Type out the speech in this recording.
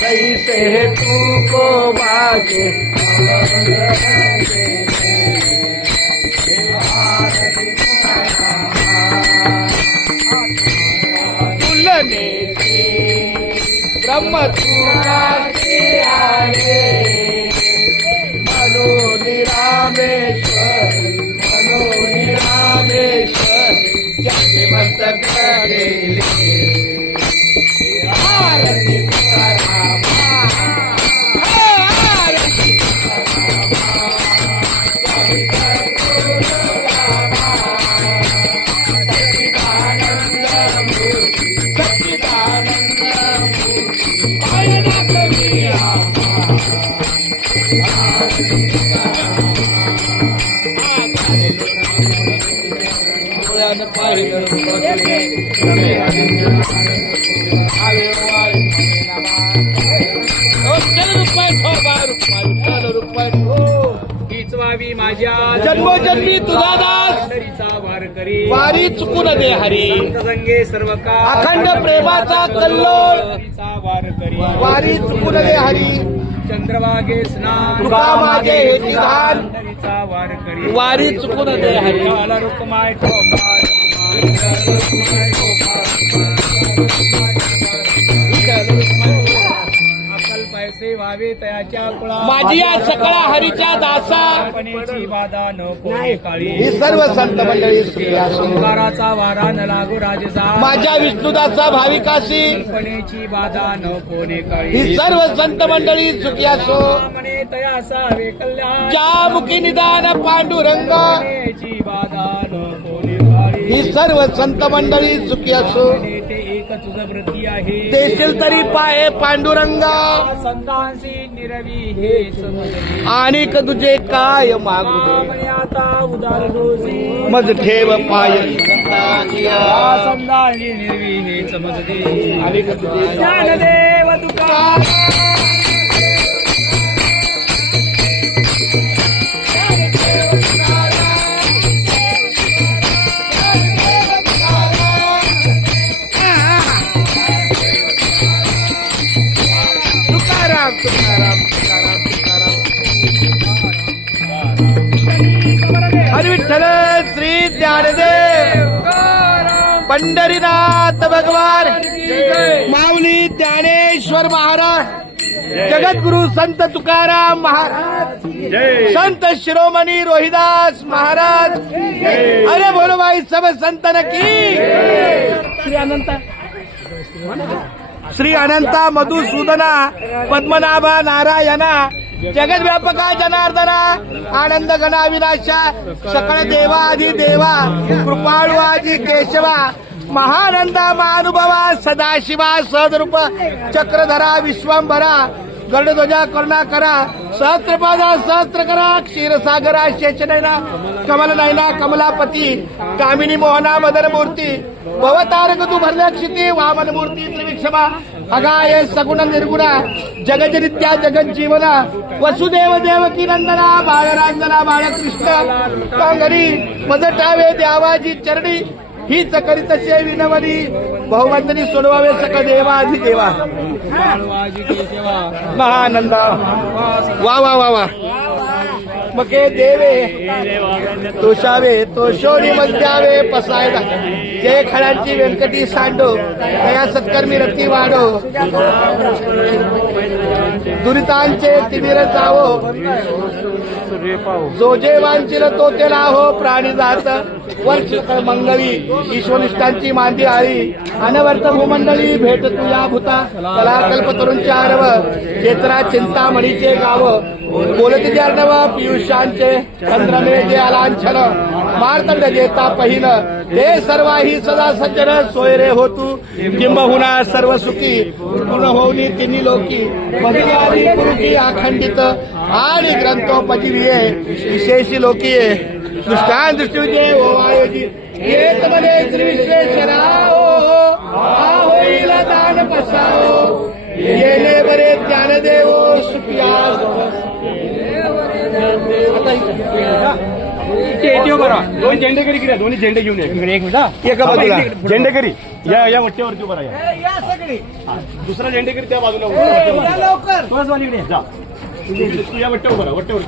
कैसे तुमको भागे तुलने से ब्रह्म तुरासे आले मनोनिरामेश्वर जग मस्तक गेले आरती माझ्या जन्मोजन्मी तुझा दास वारकरी वारी चुकून दे हरी संगे सर्व का अखंड प्रेमाचा कल्लोळ वारकरी वारी चुकून दे हरी चंद्रभागे स्नान तुका मागे हे विधान वारकरी वारी चुकून दे हरी रुक्माय पैसे व्हावे तयाच्या कुळा माझी या सकळा हरीच्या दासा पणेची बाधा न पोहे काळी ही सर्व संत मंडळी सुखी असो. ओंकाराचा वारा न लागू राजसा माझ्या विष्णुदासा भाविकाशी पणेची बाधा न पोहे काळी ही सर्व संत मंडळी सुखी असो. म्हणे तयासा वे कल्याण ज्या मुखी निदान पांडुरंग पणेची बाधा न पोहे काळी ही सर्व संत मंडळी सुखी असो. ते एक तुझ व्रती आहे देशील तरी पाहे पांडुरंग संतांशी निरवी हे समजले आणि तुझे काय मागू दे म्हणे आता उदार रोजी मज ठेव पाय संतांशी निरवी हे समजले आणि तुझे ज्ञानदेव तुका तुकाराम तुकाराम तुकाराम तुकाराम हरी विठ्ठल श्री ज्ञानदेव पंढरीनाथ भगवान माऊली ज्ञानेश्वर महाराज जगद्गुरु संत तुकाराम महाराज संत शिरोमणी रोहिदास महाराज अरे बोलो भाई सब संतन की श्री अनंता श्री अनंता मधुसूदना पद्मनाभा नारायणा जगद्व्यापका जनार्दना आनंद गणा विनाशा सकळ देवाधिदेवा कृपाळू आजी केशवा महानंदा महानुभवा सदाशिवा सदरूप चक्रधरा विश्वंभरा गरुडध्वजा करुणाकरा सहस्त्रपादा सहस्त्रकरा क्षीरसागरा शेषनयना कमलनयना कमलापती कामिनी मोहना मदन मूर्ती भवतारक तू भरलक्षिती वामन मूर्ती त्रिविक्षमा अगाय सगुण निर्गुणा जगजनित्या जगज्जीवना वसुदेव देवकी नंदना बाळरांजना बाळकृष्ण कांगरी मजटावे द्यावाजी चरणी हीच करीत से विनवली बहुमंतरी सोडवावे सकळ देवाधिदेवा महानंदा वा वा वा वा मके देवे तोषावे तोषोनी मध्यावे पसायला जय खळांची व्यंकटी सांडो दया सत्कर्मी रती वाढो दुरितांचे तिमिर जावो जो जे वांचिल तो ते लाहो प्राणी जात वर्ष मंगळी ईश्वनिष्ठांची मांदी आळी अनवर्त भूमंडळी भेट तू या भूता कला कल्प तरुणचे आरव चेत्रा चिंतामणीचे गाव बोलती जार्णव पियुषांचे चंद्रमेघे अलांछन मार्तंड जेता पहिन ते सर्वाही सदा सज्जन सोयरे होतू किंबहुना सर्व सुखी पूर्ण होऊनी तिन्ही लोकी महिलारी पुरुषी अखंडित आणि ग्रंथोपजीविये विशेषी लोकीये दृष्टान दृष्टीविजय ओवायोजित येत मने श्री विश्वेश्वराओ हा होईल दान पसाओ येणे बरे ज्ञानदेव सुखिया बरा दोन झेंडेकरी दोन्ही झेंडे घेऊन इकडे एक मिनिट एका बाजूला झेंडेकरी या वट्ट्यावरती उभा राहा दुसरा झेंडेकरी त्या बाजूला लवकर जा तू या वट्ट्यावर करा वट्ट्यावर